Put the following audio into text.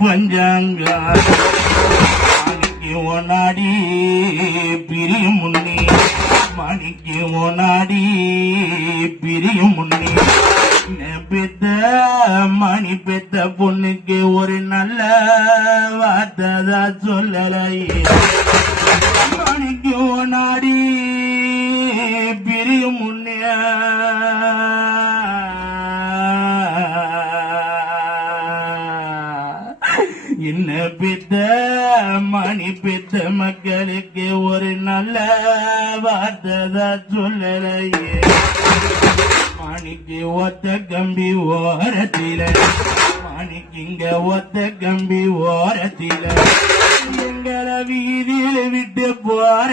பஞ்சாங்க ஒன்னாடி பிரியும் முன்னே மணிக்கு ஒன்னாடி பிரியும் முன்னே பெத்த மணி பெத்த பொண்ணுக்கு ஒரு நல்ல வார்த்தை சொல்லலையே மணிக்கு ஒன்னாடி பிரியும் முன்னே என்ன பெத்த மணி பெத்த மக்களுக்கு ஒரு நல்ல வார்த்தை சொல்லலையே மணிக்கு ஒத்த கம்பி ஓரத்தில மணிக்கு இங்க ஒத்த கம்பி ஓரத்தில எங்களை வீதியில் விட்டு போற